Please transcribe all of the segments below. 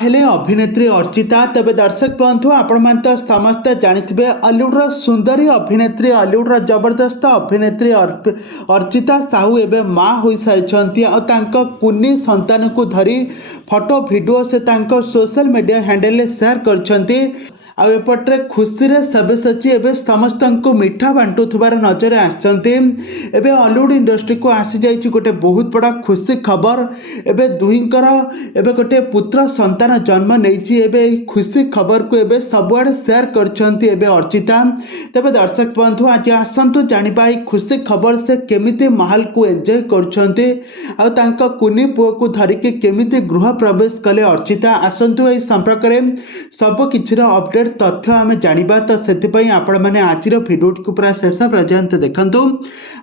हेले अभिनेत्री अर्चिता तेज दर्शक बंधु आपण मैंने तो समस्ते जानी हॉलीवुड सुंदरी अभिनेत्री हॉलीवुड जबरदस्त अभिनेत्री अर्चिता साहू एवं माँ हो सारी कुनी संतान को धरी फोटो वीडियो से सोशल मीडिया हैंडल शेयर कर आउपटे खुशी सब्यसाची एवं समस्त को मिठा बांटुबार नजर आसबे हॉलीवुड इंडस्ट्री को आसी जाइए गोटे बहुत बड़ा खुशी खबर एवं दुहींकर एवं गोटे पुत्र संतान जन्म नहीं खुशी खबर को एवं सबुआड़े शेयर कर अर्चिता तेज दर्शक बंधु आज आसतु जाना खुशी खबर से केमिति माहौल को एंजॉय कर कुनी पुओ को धरिकी केमिति गृह प्रवेश कले अर्चिता आसतु यह संपर्क में सबकि अपडेट तथ्य आम जाना तो से आपण मैंने आज भिडियो को पूरा शेष पर्यंत देखु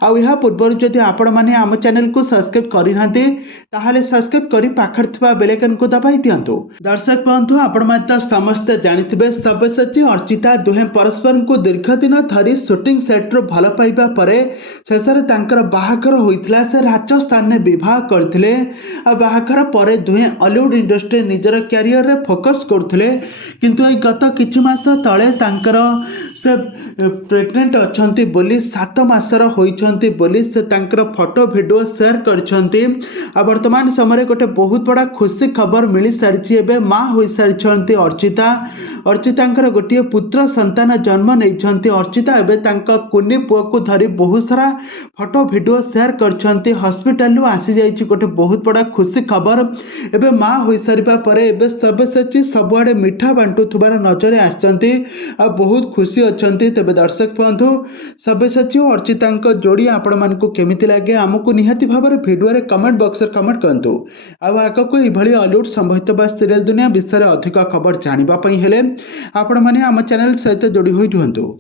आ पूर्व जदि आपण मैंने आम चैनल को सब्सक्राइब करना ताहले सब्सक्राइब कर पाखर थिबा बेल आइकन को दबाई दियंतु। दर्शक बंधु आपण मैंने तो समस्ते जानिथिबे सब्यसाची अर्चिता दुहे परस्पर को दीर्घ दिन धरी शूटिंग सेट्रु भल पाइबा परे शेषरे तांकर बाहाघर होइतिला। से राजस्थान में विवाह करथिले आ बाहाघर परे दुहे हॉलीवुड इंडस्ट्री निजर कैरियर रे फोकस करथिले किंतु गत किछि मास तले तांकर से प्रेग्नेंट अछंती बोली 7 मासर होइछंती बोली से तांकर फोटो वीडियो शेयर करछंती। आ वर्तमान समय गोटे बहुत बड़ा खुशी खबर मिल सारी एवं माँ हो सारी अर्चिता अर्चिता गोटे पुत्र संतान जन्म नहीं अर्चिता एवं कुनी पुओ को धरी बहुत सारा फोटो वीडियो शेयर कर हॉस्पिटल आसी जाइए गोटे बहुत बड़ा खुशी खबर एवं माँ हो सारा पर सब्यसाची सबुआड़े मिठा बांटुबार नजर आसती बहुत खुशी अच्छा। तेज दर्शक बंधु सब्यसाची और अर्चिता जोड़ी आपण मानक केमिति लगे आमको निहाती भाव में भिडियो कमेंट बॉक्स कमेंट करंतु। आगक यह हॉलीवुड संबंधित बा सीरियल दुनिया विषय अधिक खबर जानापी हेले आपण मैंने आम चैनल सहित जोड़ी होई रुहंतु।